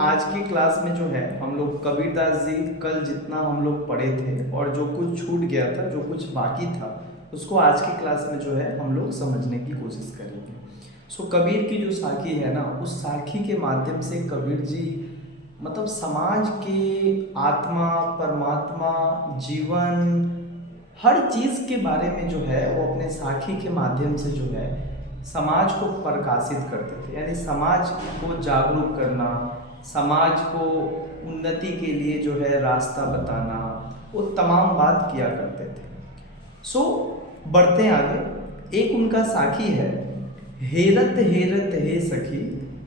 आज की क्लास में जो है हम लोग कबीरदास जी कल जितना हम लोग पढ़े थे और जो कुछ छूट गया था, जो कुछ बाकी था, उसको आज की क्लास में जो है हम लोग समझने की कोशिश करेंगे। कबीर की जो साखी है ना, उस साखी के माध्यम से कबीर जी मतलब समाज के आत्मा, परमात्मा, जीवन, हर चीज़ के बारे में जो है वो अपने साखी के माध्यम से जो है समाज को प्रकाशित करते थे। यानी समाज को जागरूक करना, समाज को उन्नति के लिए जो है रास्ता बताना, वो तमाम बात किया करते थे। बढ़ते हैं आगे। एक उनका साखी है, हेरत हेरत हे सखी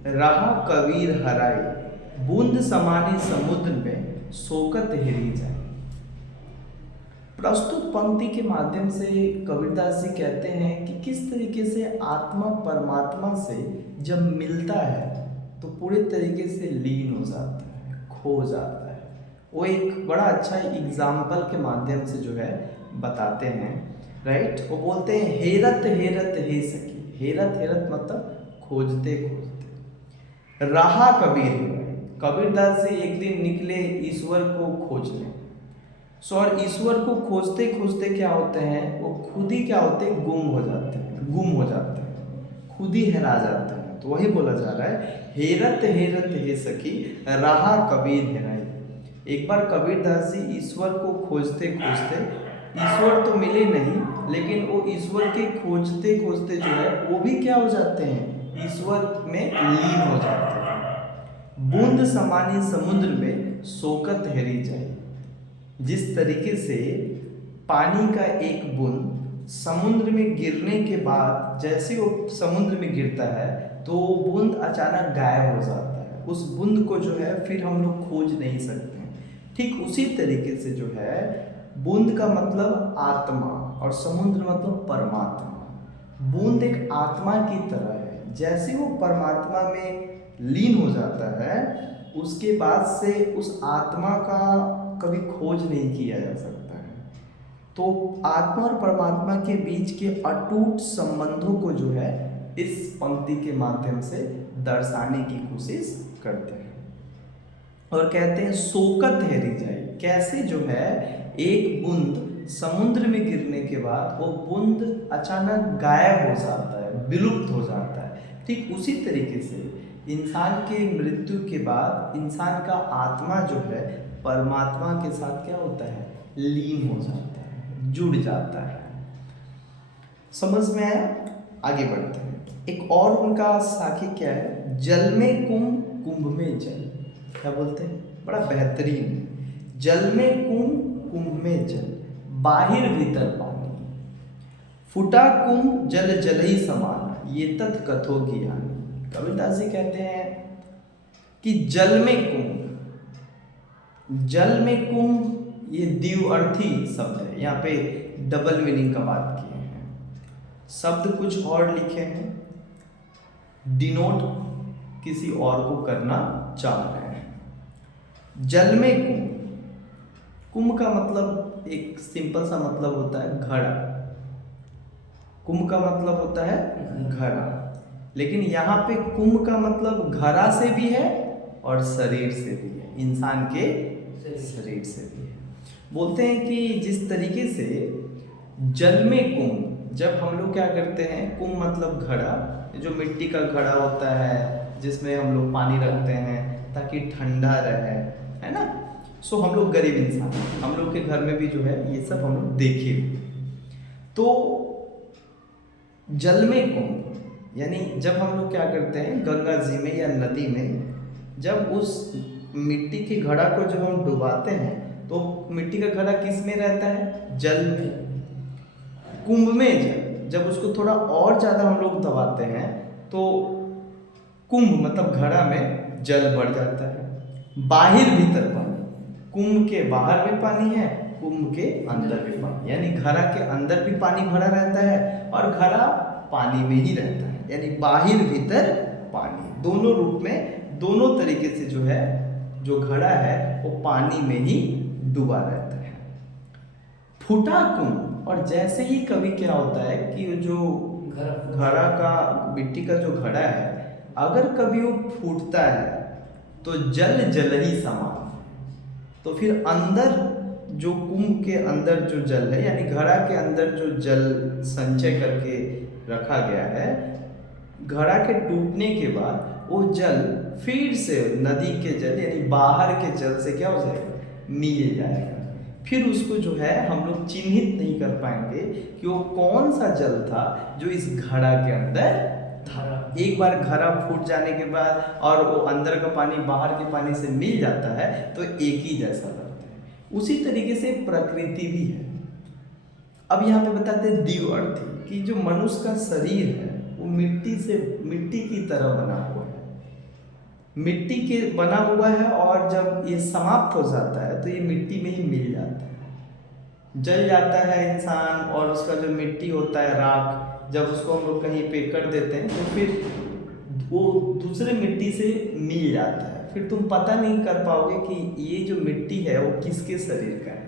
रहा कबीर हराई, बूंद समानी समुद्र में सोकत हेरी जाए। प्रस्तुत पंक्ति के माध्यम से कबीरदास जी कहते हैं कि किस तरीके से आत्मा परमात्मा से जब मिलता है तो पूरे तरीके से लीन हो जाता है, खो जाता है। वो एक बड़ा अच्छा एग्जाम्पल के माध्यम से जो है बताते हैं, राइट। वो बोलते हैं हेरत हेरत हे सखी। हेरत हेरत मतलब खोजते खोजते। रहा कबीर, कबीरदास जी एक दिन निकले ईश्वर को खोजने। और ईश्वर को खोजते खोजते क्या होते हैं, वो खुद ही क्या होते हैं, गुम हो जाते हैं, खुद ही हेरा जाते हैं। तो वही बोला जा रहा है, हेरत हेरत हे सखी रहा कबीर हेराई। एक बार कबीरदास जी ईश्वर को खोजते खोजते, ईश्वर तो मिले नहीं, लेकिन वो ईश्वर के खोजते खोजते जो है वो भी क्या हो जाते हैं, ईश्वर में लीन हो जाते हैं। बूंद समानी समुद्र में सोकत हेरी जाए। जिस तरीके से पानी का एक बूंद समुद्र में गिरने के बाद जैसे वो समुद्र में गिरता है तो वो बूंद अचानक गायब हो जाता है, उस बूंद को जो है फिर हम लोग खोज नहीं सकते हैं। ठीक उसी तरीके से जो है बूंद का मतलब आत्मा और समुद्र मतलब परमात्मा। बूंद एक आत्मा की तरह है, जैसे वो परमात्मा में लीन हो जाता है उसके बाद से उस आत्मा का कभी खोज नहीं किया जा सकता है। तो आत्मा और परमात्मा के बीच के अटूट संबंधों को जो है इस पंक्ति के माध्यम से दर्शाने की कोशिश करते हैं और कहते हैं सोकत हेरी जाए। कैसे जो है एक बूंद समुद्र में गिरने के बाद वो बूंद अचानक गायब हो जाता है, विलुप्त हो जाता है। ठीक उसी तरीके से इंसान के मृत्यु के बाद इंसान का आत्मा जो है परमात्मा के साथ क्या होता है, लीन हो जाता है, जुड़ जाता है। समझ में आया? आगे बढ़ते हैं। एक और उनका साखी क्या है, जल में कुंभ कुंभ में जल। क्या बोलते हैं, बड़ा बेहतरीन। जल में कुंभ कुंभ में जल, बाहिर भीतर पानी, फुटा कुंभ जल जल ही समान, ये तत् कथो ज्ञान। कबीरदास जी कहते हैं कि जल में कुंभ, जल में कुंभ ये द्विअर्थी शब्द है, यहाँ पे डबल मीनिंग का बात किए हैं। शब्द कुछ और लिखे हैं, डिनोट किसी और को करना चाह रहे हैं। जल में कुंभ, कुंभ का मतलब एक सिंपल सा मतलब होता है घड़ा। कुंभ का मतलब होता है घड़ा, लेकिन यहाँ पे कुंभ का मतलब घड़ा से भी है और शरीर से भी है, इंसान के शरीर से भी है। बोलते हैं कि जिस तरीके से जल में कुंभ, जब हम लोग क्या करते हैं, कुंभ मतलब घड़ा, जो मिट्टी का घड़ा होता है जिसमें हम लोग पानी रखते हैं ताकि ठंडा रहे, है ना। हम लोग गरीब इंसान, हम लोग के घर में भी जो है ये सब हम लोग देखे। तो जल में कुंभ यानी जब हम लोग क्या करते हैं गंगा जी में या नदी में, जब उस मिट्टी के घड़ा को जब हम डुबाते हैं तो मिट्टी का घड़ा किस में रहता है, जल में। कुंभ में जब उसको थोड़ा और ज़्यादा हम लोग दबाते हैं तो कुंभ मतलब घड़ा में जल बढ़ जाता है। बाहिर भीतर पानी, कुंभ के बाहर भी पानी है, कुंभ के अंदर भी पानी, यानी घड़ा के अंदर भी पानी भरा रहता है और घड़ा पानी में ही रहता है, यानी बाहिर भीतर पानी, दोनों रूप में, दोनों तरीके से जो है जो घड़ा है वो पानी में ही डूबा रहता है। फूटा कुंभ, और जैसे ही कभी क्या होता है कि जो घड़ा का मिट्टी का जो घड़ा है अगर कभी वो फूटता है तो जल जल ही समान। तो फिर अंदर जो कुंभ के अंदर जो जल है, यानी घड़ा के अंदर जो जल संचय करके रखा गया है, घड़ा के टूटने के बाद वो जल फिर से नदी के जल यानी बाहर के जल से क्या हो जाएगा, मिल जाएगा। फिर उसको जो है हम लोग चिन्हित नहीं कर पाएंगे कि वो कौन सा जल था जो इस घड़ा के अंदर था। एक बार घड़ा फूट जाने के बाद और वो अंदर का पानी बाहर के पानी से मिल जाता है तो एक ही जैसा लगता है। उसी तरीके से प्रकृति भी है। अब यहाँ पे बताते हैं दिव्य अर्थी कि जो मनुष्य का शरीर है वो मिट्टी की तरह बना हुआ है, मिट्टी के बना हुआ है, और जब ये समाप्त हो जाता है तो ये मिट्टी में ही मिल जाता है, जल जाता है इंसान, और उसका जो मिट्टी होता है राख, जब उसको हम लोग कहीं पे कर देते हैं तो फिर वो दूसरे मिट्टी से मिल जाता है। फिर तुम पता नहीं कर पाओगे कि ये जो मिट्टी है वो किसके शरीर का है।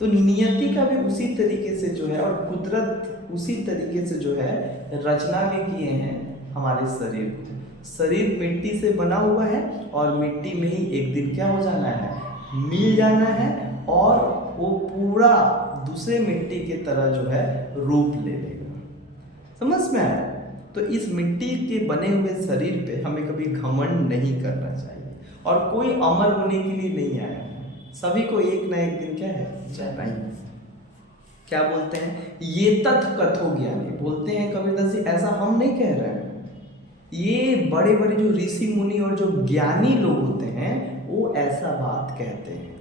तो नियति का भी उसी तरीके से जो है, और कुदरत उसी तरीके से जो है रचना भी किए हैं हमारे शरीर को। शरीर मिट्टी से बना हुआ है और मिट्टी में ही एक दिन क्या हो जाना है, मिल जाना है, और वो पूरा दूसरे मिट्टी की तरह जो है रूप ले लेगा। समझ में आया? तो इस मिट्टी के बने हुए शरीर पे हमें कभी घमंड नहीं करना चाहिए, और कोई अमर होने के लिए नहीं आया है। सभी को एक ना एक दिन क्या है, जाना ही। क्या बोलते हैं, ये तत् कथो ज्ञानी, बोलते हैं कबीरदास जी, ऐसा हम नहीं कह रहे हैं। ये बड़े बड़े जो ऋषि मुनि और जो ज्ञानी लोग होते हैं वो ऐसा बात कहते हैं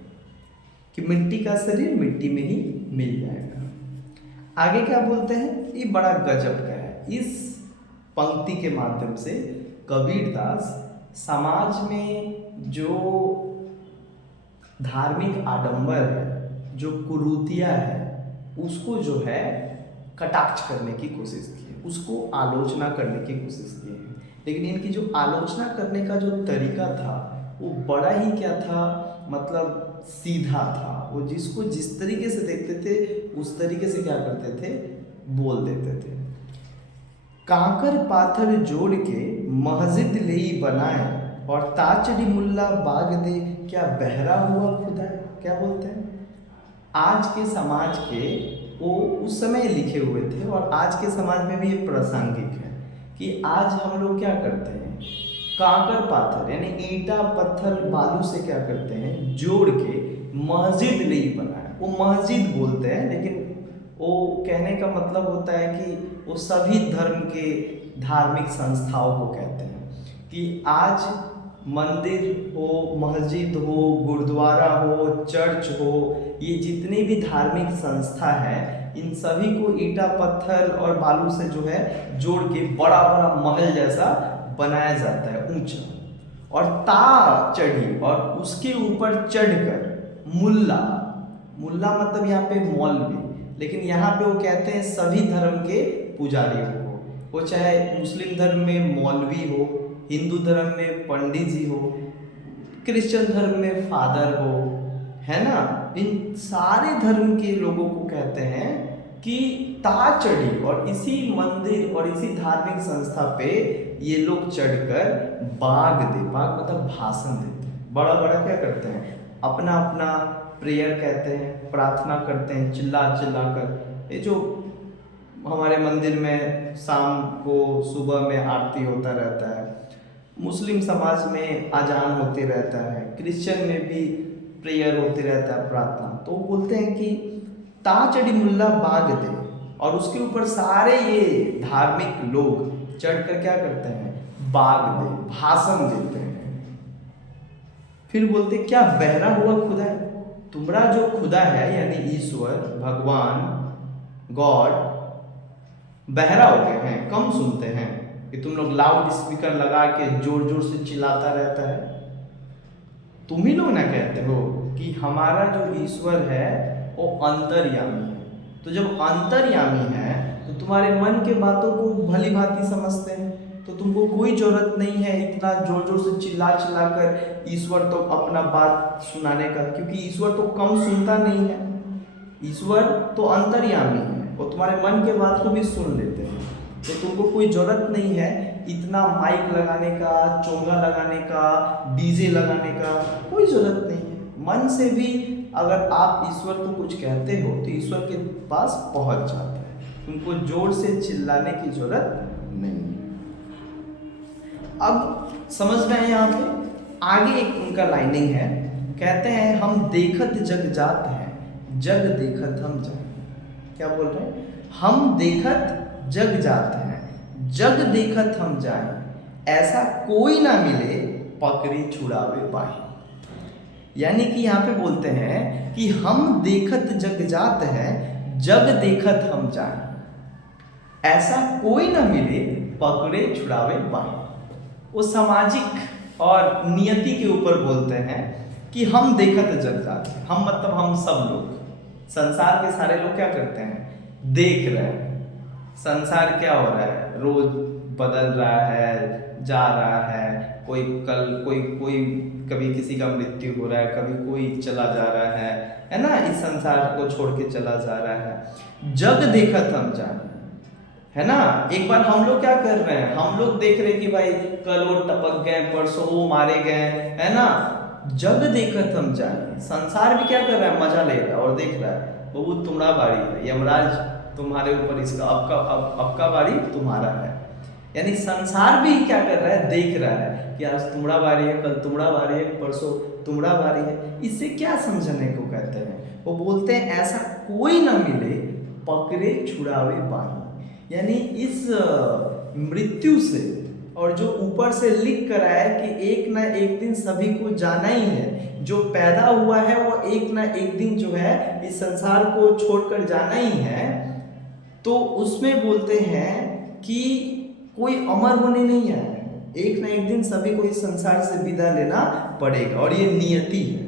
कि मिट्टी का शरीर मिट्टी में ही मिल जाएगा। आगे क्या बोलते हैं, ये बड़ा गजब का है। इस पंक्ति के माध्यम से कबीरदास समाज में जो धार्मिक आडंबर है, जो कुरीतियाँ है, उसको जो है कटाक्ष करने की कोशिश की है, उसको आलोचना करने की कोशिश की है। लेकिन इनकी जो आलोचना करने का जो तरीका था वो बड़ा ही क्या था, मतलब सीधा था। वो जिसको जिस तरीके से देखते थे उस तरीके से क्या करते थे, बोल देते थे। कांकर पाथर जोड़ के मस्जिद ले बनाए, और ताचड़ी मुल्ला बाग दे, क्या बहरा हुआ खुदा है। क्या बोलते हैं, आज के समाज के वो उस समय लिखे हुए थे, और आज के समाज में भी ये प्रासंगिक है कि आज हम लोग क्या करते हैं, कांकर पाथर यानी ईंटा पत्थर बालू से क्या करते हैं, जोड़ के मस्जिद ले बनाए। वो मस्जिद बोलते हैं, लेकिन वो कहने का मतलब होता है कि वो सभी धर्म के धार्मिक संस्थाओं को कहते हैं कि आज मंदिर हो, मस्जिद हो, गुरुद्वारा हो, चर्च हो, ये जितनी भी धार्मिक संस्था है, इन सभी को ईंटा पत्थर और बालू से जो है जोड़ के बड़ा बड़ा महल जैसा बनाया जाता है, ऊंचा, और ता चढ़ी, और उसके ऊपर चढ़कर मुल्ला, मुल्ला मतलब यहाँ पे मौलवी, लेकिन यहाँ पे वो कहते हैं सभी धर्म के पुजारियों को, वो चाहे मुस्लिम धर्म में मौलवी हो, हिंदू धर्म में पंडित जी हो, क्रिश्चियन धर्म में फादर हो, है ना, इन सारे धर्म के लोगों को कहते हैं कि ताचड़ी, और इसी मंदिर और इसी धार्मिक संस्था पे ये लोग चढ़कर बाग दे, बाग मतलब भाषण देते हैं, बड़ा बड़ा क्या करते हैं, अपना अपना प्रेयर कहते हैं, प्रार्थना करते हैं चिल्ला चिल्ला कर। ये जो हमारे मंदिर में शाम को सुबह में आरती होता रहता है, मुस्लिम समाज में अजान होते रहता है, क्रिश्चियन में भी प्रेयर होते रहता है, प्रार्थना। तो बोलते हैं कि ताचड़ी मुल्ला बाग दे, और उसके ऊपर सारे ये धार्मिक लोग चढ़कर क्या करते हैं, बाग दे, भाषण देते हैं। फिर बोलते क्या बहरा हुआ खुदा है, तुम्हारा जो खुदा है यानी ईश्वर भगवान गॉड बहरा हो गए हैं, कम सुनते हैं कि तुम लोग लाउड स्पीकर लगा के जोर जोर से चिल्लाता रहता है। तुम ही लोग ना कहते हो कि हमारा जो ईश्वर है वो अंतर्यामी है। तो जब अंतर्यामी है तो तुम्हारे मन के बातों को भली भांति समझते हैं, तो तुमको कोई जरूरत नहीं है इतना जोर जोर से चिल्ला चिल्ला कर ईश्वर तो अपना बात सुनाने का, क्योंकि ईश्वर तो कम सुनता नहीं है, ईश्वर तो अंतर्यामी है, वो तुम्हारे मन के बात को भी सुन लेते हैं। तो तुमको कोई जरूरत नहीं है इतना माइक लगाने का, चोंगा लगाने का, डीजे लगाने का कोई जरूरत नहीं है। मन से भी अगर आप ईश्वर को कुछ कहते हो तो ईश्वर के पास पहुंच जाता है। उनको जोर से चिल्लाने की जरूरत नहीं है। अब समझ में आए? यहाँ पे आगे एक उनका लाइनिंग है, कहते हैं हम देखत जग जात हैं, जग देखत हम जाए। क्या बोल रहे हैं? हम देखत जग जात हैं, जग देखत हम जाए, ऐसा कोई ना मिले पकड़ी छुड़ावे पाए। यानी कि यहाँ पे बोलते हैं कि हम देखत जग जात हैं, जग देखत हम जाए, ऐसा कोई ना मिले पकड़े छुड़ावे पाए। वो सामाजिक और नियति के ऊपर बोलते हैं कि हम देखत जग जाते हैं। हम मतलब हम सब लोग, संसार के सारे लोग क्या करते हैं? देख रहे हैं संसार क्या हो रहा है, रोज बदल रहा है, जा रहा है, कोई कल कोई कोई कभी किसी का मृत्यु हो रहा है, कभी कोई चला जा रहा है ना, इस संसार को छोड़ के चला जा रहा है। जग देखत हम जाने, है ना। एक बार हम लोग क्या कर रहे हैं? हम लोग देख रहे हैं कि भाई कल वो टपक गए, परसों वो मारे गए, है ना। जग देखत हम जाए, संसार भी क्या कर रहा है? मजा ले रहा है और देख रहा है बबू तुम्हारा बारी है, यमराज तुम्हारे ऊपर, इसका अब का बारी तुम्हारा है। यानी संसार भी क्या कर रहा है? देख रहा है कि आज तुम्हारा बारी है, कल तुम्हारा बारी है, परसों तुम्हारा बारी है। इससे क्या समझने को कहते हैं? वो बोलते हैं ऐसा कोई ना मिले पकड़े छुड़ावे पाए। यानी इस मृत्यु से, और जो ऊपर से लिख कर आया कि एक ना एक दिन सभी को जाना ही है, जो पैदा हुआ है वो एक ना एक दिन जो है इस संसार को छोड़कर जाना ही है, तो उसमें बोलते हैं कि कोई अमर होने नहीं आया है, एक ना एक दिन सभी को इस संसार से विदा लेना पड़ेगा, और ये नियति है।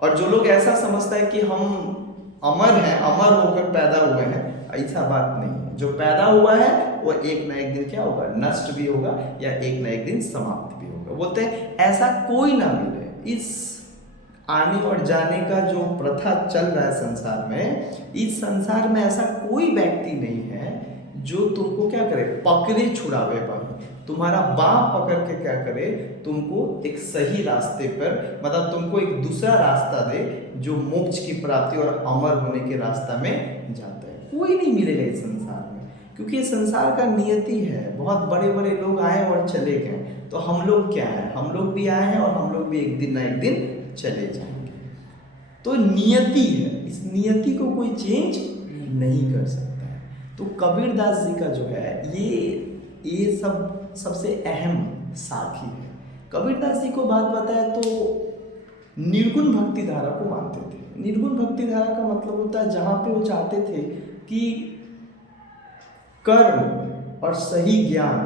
और जो लोग ऐसा समझता है कि हम अमर हैं, अमर होकर पैदा हुए हैं, ऐसा बात नहीं है। जो पैदा हुआ है वो एक ना एक दिन क्या होगा? नष्ट भी होगा, या एक ना एक दिन समाप्त भी होगा। बोलते हैं ऐसा कोई ना मिले। इस आने और जाने का जो प्रथा चल रहा है संसार में, इस संसार में ऐसा कोई व्यक्ति नहीं है जो तुमको क्या करे? पकड़े छुड़ावे पाए, तुम्हारा बाँह पकड़ के क्या करे? तुमको एक सही रास्ते पर, मतलब तुमको एक दूसरा रास्ता दे जो मोक्ष की प्राप्ति और अमर होने के रास्ता में जाता है। कोई नहीं मिलेगा इस संसार में, क्योंकि ये संसार का नियति है। बहुत बड़े बड़े लोग आए और चले गए, तो हम लोग क्या है? हम लोग भी आए हैं और हम लोग भी एक दिन ना एक दिन चले जाएंगे। तो नियति है, इस नियति को कोई चेंज नहीं कर सकता है। तो कबीरदास जी का जो है ये सबसे अहम साखी है। कबीरदास जी को बात बताए तो निर्गुण भक्ति धारा को मानते थे। निर्गुण भक्ति धारा का मतलब होता है जहाँ पे वो चाहते थे कि कर्म और सही ज्ञान,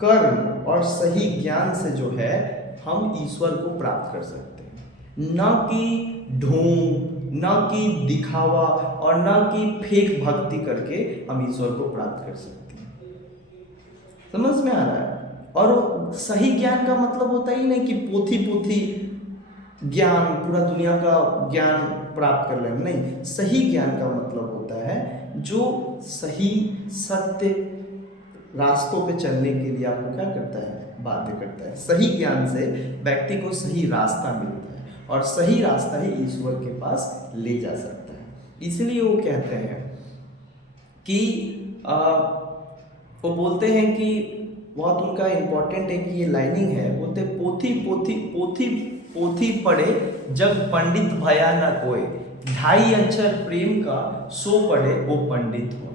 कर्म और सही ज्ञान से जो है हम ईश्वर को प्राप्त कर सकते हैं, न कि ढोंग, न कि दिखावा, और न कि फेक भक्ति करके हम ईश्वर को प्राप्त कर सकते हैं। समझ में आ रहा है? और सही ज्ञान का मतलब होता ही नहीं कि पोथी ज्ञान, पूरा दुनिया का ज्ञान प्राप्त कर लेना, नहीं। सही ज्ञान का मतलब होता है जो सही सत्य रास्तों पे चलने के लिए आपको क्या करता है? बाध्य करता है। सही ज्ञान से व्यक्ति को सही रास्ता मिलता है, और सही रास्ता ही ईश्वर के पास ले जा सकता है। इसलिए वो कहते हैं कि वो बोलते हैं कि बहुत उनका इम्पोर्टेंट है कि ये लाइनिंग है, बोलते पोथी पढ़े जब पंडित भया न कोई, 2.5 अक्षर प्रेम का सो पढ़े वो पंडित हो।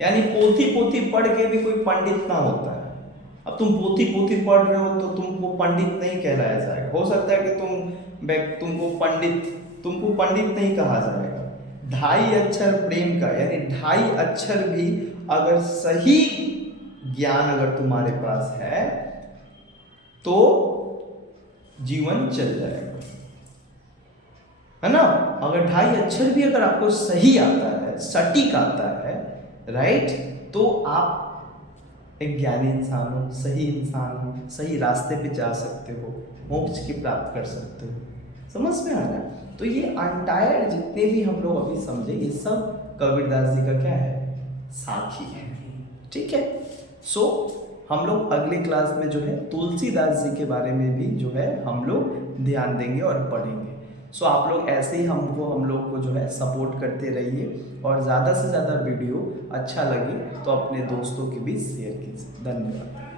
यानी पोथी पढ़ के भी कोई पंडित ना होता है। अब तुम पोथी पढ़ रहे हो तो तुमको पंडित नहीं कहलाया जाएगा। हो सकता है कि तुमको पंडित नहीं कहा जाएगा। 2.5 अक्षर प्रेम का, यानी 2.5 अक्षर भी अगर सही ज्ञान अगर तुम्हारे पास है तो जीवन चल जाएगा, है ना। अगर 2.5 अक्षर भी अगर आपको सही आता है, सटीक आता है, राइट, तो आप एक ज्ञानी इंसान हो, सही इंसान हो, सही रास्ते पे जा सकते हो, मोक्ष की प्राप्त कर सकते हो। समझ में आ रहा है? तो ये अंटायर जितने भी हम लोग अभी समझे, ये सब कबीरदास जी का क्या है? साखी है। ठीक है। सो हम लोग अगली क्लास में जो है तुलसीदास जी के बारे में भी जो है हम लोग ध्यान देंगे और पढ़ेंगे। सो आप लोग ऐसे ही हम लोग को जो है सपोर्ट करते रहिए, और ज़्यादा से ज़्यादा वीडियो अच्छा लगे तो अपने दोस्तों के बीच शेयर कीजिए। धन्यवाद।